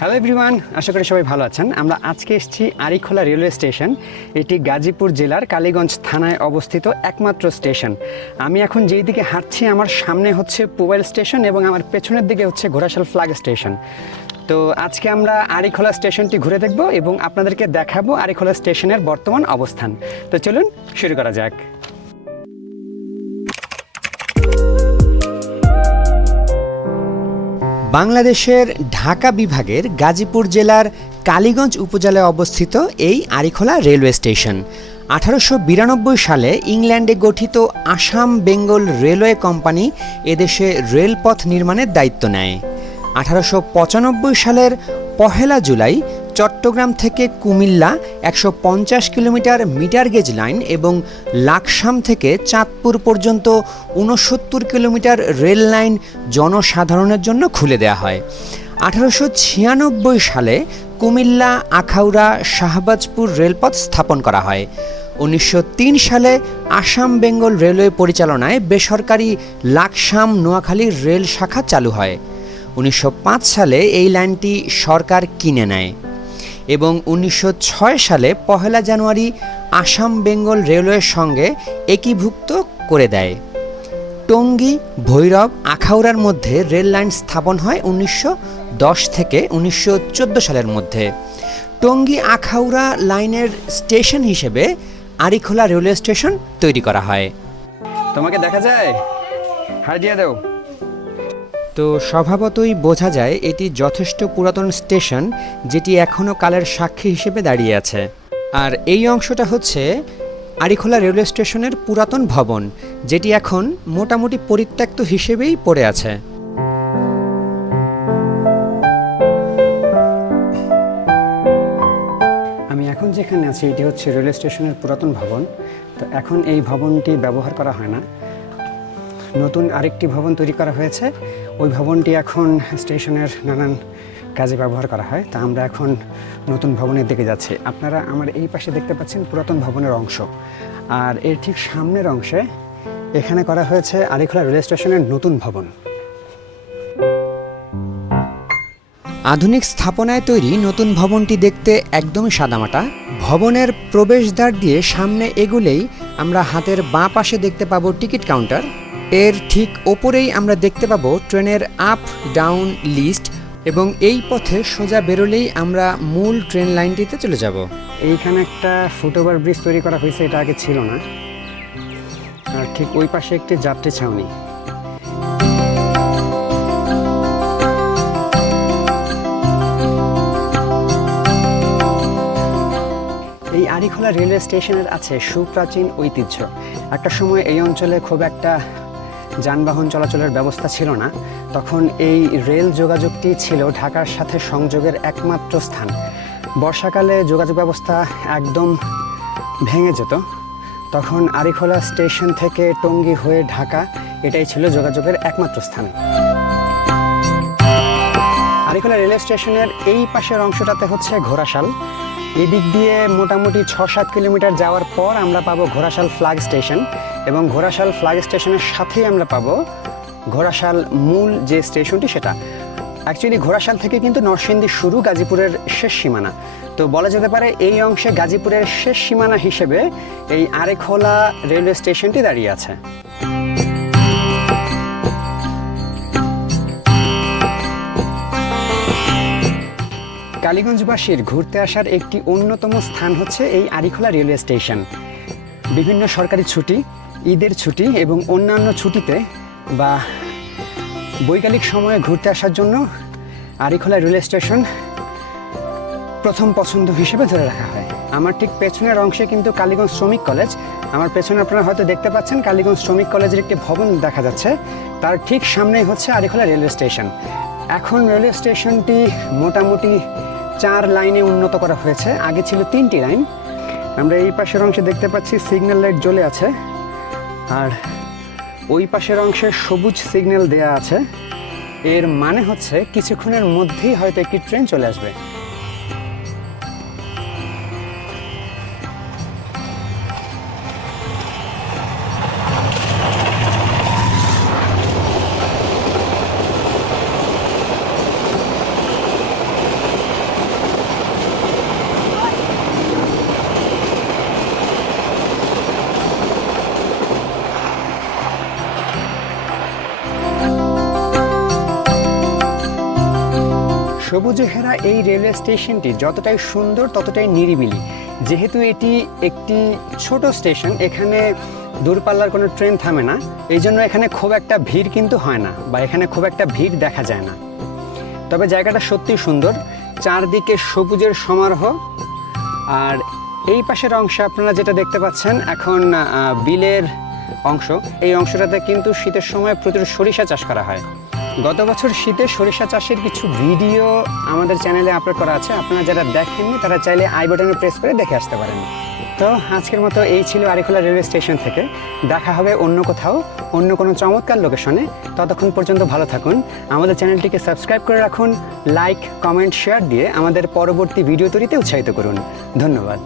Hello everyone, আশা করি সবাই ভালো আছেন। আমরা আজকে এসেছি আরিখোলা রেলওয়ে স্টেশন। এটি গাজীপুর জেলার কালীগঞ্জ থানায় অবস্থিত একমাত্র স্টেশন। আমি এখন যেই দিকে হাঁটছি আমার সামনে হচ্ছে পুবাইল স্টেশন এবং আমার পেছনের দিকে হচ্ছে ঘোড়াশাল ফ্ল্যাগ স্টেশন। তো আজকে আমরা আরিখোলা স্টেশনটি ঘুরে দেখব এবং আপনাদেরকে দেখাবো আরিখোলা স্টেশনের বর্তমান অবস্থান। তো চলুন শুরু করা যাক। বাংলাদেশের ঢাকা বিভাগের গাজীপুর জেলার কালীগঞ্জ উপজেলায় অবস্থিত এই আরিখোলা রেলওয়ে স্টেশন 1892 সালে ইংল্যান্ডে গঠিত আসাম বেঙ্গল রেলওয়ে কোম্পানি এদেশে রেলপথ নির্মাণের দায়িত্ব নেয়। 1895 সালের 1 জুলাই চট্টগ্রাম থেকে Comilla 150 kilometre metre gauge line এবং লাকসাম থেকে চাঁদপুর পর্যন্ত 69 কিলোমিটার রেল লাইন জনসাধারণের জন্য খুলে দেওয়া হয়। 1896 সালে কুমিল্লা আখাউড়া শাহবাজপুর রেলপথ স্থাপন করা হয়। 1903 সালে আসাম বেঙ্গল রেলওয়ে পরিচালনায় বেসরকারি লাকসাম নোয়াখালী রেল শাখা চালু হয়। 1905 সালে এই লাইনটি সরকার কিনে নেয় এবং 1906 সালে 1 জানুয়ারি আসাম বেঙ্গল রেলওয়ের সঙ্গে একীভুক্ত করে দেয়। টঙ্গী ভৈরব আখাউড়ার মধ্যে রেল লাইন স্থাপন হয় 1910 থেকে 1914 সালের মধ্যে। টঙ্গী আখাউড়া লাইনের স্টেশন হিসেবে আরিখোলা রেলওয়ে স্টেশন তৈরি করা হয়। তোমাকে দেখা যায়, হাই দিয়ে দাও। তো স্বভাবতই বোঝা যায় এটি যথেষ্ট পুরাতন স্টেশন, যেটি এখনও কালের সাক্ষী হিসেবে দাঁড়িয়ে আছে। আর এই অংশটা হচ্ছে আরিখোলা রেলওয়ে স্টেশনের পুরাতন ভবন, যেটি এখন মোটামুটি পরিত্যক্ত হিসেবেই পড়ে আছে। আমি এখন যেখানে আছি এটি হচ্ছে রেলওয়ে স্টেশনের পুরাতন ভবন। তো এখন এই ভবনটি ব্যবহার করা হয় না, নতুন আরেকটি ভবন তৈরি করা হয়েছে। ওই ভবনটি এখন স্টেশনের নানান কাজে ব্যবহার করা হয়। তা আমরা এখন নতুন ভবনের দিকে যাচ্ছি। আপনারা আমার এই পাশে দেখতে পাচ্ছেন পুরাতন ভবনের অংশ, আর এর ঠিক সামনের অংশে এখানে করা হয়েছে আরিখোলা রেল স্টেশনের নতুন ভবন। আধুনিক স্থাপনায় তৈরি নতুন ভবনটি দেখতে একদমই সাদামাটা। ভবনের প্রবেশদ্বার দিয়ে সামনে এগুলেই আমরা হাতের বাঁ পাশে দেখতে পাবো টিকিট কাউন্টার। এর ঠিক ওপরেই আমরা দেখতে পাবো ট্রেনের আপ ডাউন লিস্ট এবং এই পথে সোজা বেরোলেই আমরা মূল ট্রেন লাইনটিতে চলে যাব। এইখানে একটা ফুটওভার ব্রিজ তৈরি করা হয়েছে, এটা আগে ছিল না। আর ঠিক ওই পাশে একটি যাত্রী ছাউনি। এই আরিখোলা রেলওয়ে স্টেশনের আছে সুপ্রাচীন ঐতিহ্য। একটা সময় এই অঞ্চলে খুব একটা যানবাহন চলাচলের ব্যবস্থা ছিল না। তখন এই রেল যোগাযোগটি ছিল ঢাকার সাথে সংযোগের একমাত্র স্থান। বর্ষাকালে যোগাযোগ ব্যবস্থা একদম ভেঙে যেত। তখন আরিখোলা স্টেশন থেকে টঙ্গী হয়ে ঢাকা, এটাই ছিল যোগাযোগের একমাত্র স্থান। আরিখোলা রেলওয়ে স্টেশনের এই পাশের অংশটাতে হচ্ছে ঘোড়াশাল। এদিক দিয়ে মোটামুটি 6-7 কিলোমিটার যাওয়ার পর আমরা পাবো ঘোড়াশাল ফ্ল্যাগ স্টেশন এবং ঘোড়াশাল ফ্ল্যাগ স্টেশনের সাথেই আমরা পাবো ঘোড়াশাল মূল যে স্টেশনটি সেটা। অ্যাকচুয়ালি ঘোড়াশাল থেকে কিন্তু নরসিংদী শুরু, গাজীপুরের শেষ সীমানা। তো বলা যেতে পারে এই অংশে গাজীপুরের শেষ সীমানা হিসেবে এই আরিখোলা রেলওয়ে স্টেশনটি দাঁড়িয়ে আছে। কালীগঞ্জবাসীর ঘুরতে আসার একটি অন্যতম স্থান হচ্ছে এই আরিখোলা রেলওয়ে স্টেশন। বিভিন্ন সরকারি ছুটি, ঈদের ছুটি এবং অন্যান্য ছুটিতে বা বৈকালিক সময়ে ঘুরতে আসার জন্য আরিখোলা রেলওয়ে স্টেশন প্রথম পছন্দ হিসেবে ধরে রাখা হয়। আমার ঠিক পেছনের অংশে কিন্তু কালীগঞ্জ শ্রমিক কলেজ। আমার পেছনে আপনারা হয়তো দেখতে পাচ্ছেন কালীগঞ্জ শ্রমিক কলেজের একটি ভবন দেখা যাচ্ছে, তার ঠিক সামনেই হচ্ছে আরিখোলা রেলওয়ে স্টেশন। এখন রেলওয়ে স্টেশনটি মোটামুটি 4 লাইনে উন্নত করা হয়েছে, আগে ছিল 3টি লাইন। আমরা এই পাশের অংশে দেখতে পাচ্ছি সিগন্যাল লাইট জ্বলে আছে, আর ওই পাশের অংশে সবুজ সিগন্যাল দেয়া আছে। এর মানে হচ্ছে কিছুক্ষণের মধ্যেই হয়তো একটি ট্রেন চলে আসবে। সবুজে ঘেরা এই রেলওয়ে স্টেশনটি যতটাই সুন্দর ততটাই নিরিবিলি। যেহেতু এটি একটি ছোট স্টেশন, এখানে দূরপাল্লার কোনো ট্রেন থামে না, এই জন্য এখানে খুব একটা ভিড় কিন্তু হয় না, বা এখানে খুব একটা ভিড় দেখা যায় না। তবে জায়গাটা সত্যিই সুন্দর, চারদিকে সবুজের সমারোহ। আর এই পাশের অংশে আপনারা যেটা দেখতে পাচ্ছেন এখন বিলের অংশ, এই অংশটাতে কিন্তু শীতের সময় প্রচুর সরিষা চাষ করা হয়। গত বছর শীতে সরিষা চাষের কিছু ভিডিও আমাদের চ্যানেলে আপলোড করা আছে, আপনারা যারা দেখেননি তারা চাইলে আই বাটনে প্রেস করে দেখে আসতে পারেন। তো আজকের মতো এই ছিল আরিখোলা রেলওয়ে স্টেশন থেকে। দেখা হবে অন্য কোথাও, অন্য কোনো চমৎকার লোকেশনে। ততক্ষণ পর্যন্ত ভালো থাকুন, আমাদের চ্যানেলটিকে সাবস্ক্রাইব করে রাখুন, লাইক, কমেন্ট, শেয়ার দিয়ে আমাদের পরবর্তী ভিডিও তৈরিতে উৎসাহিত করুন। ধন্যবাদ।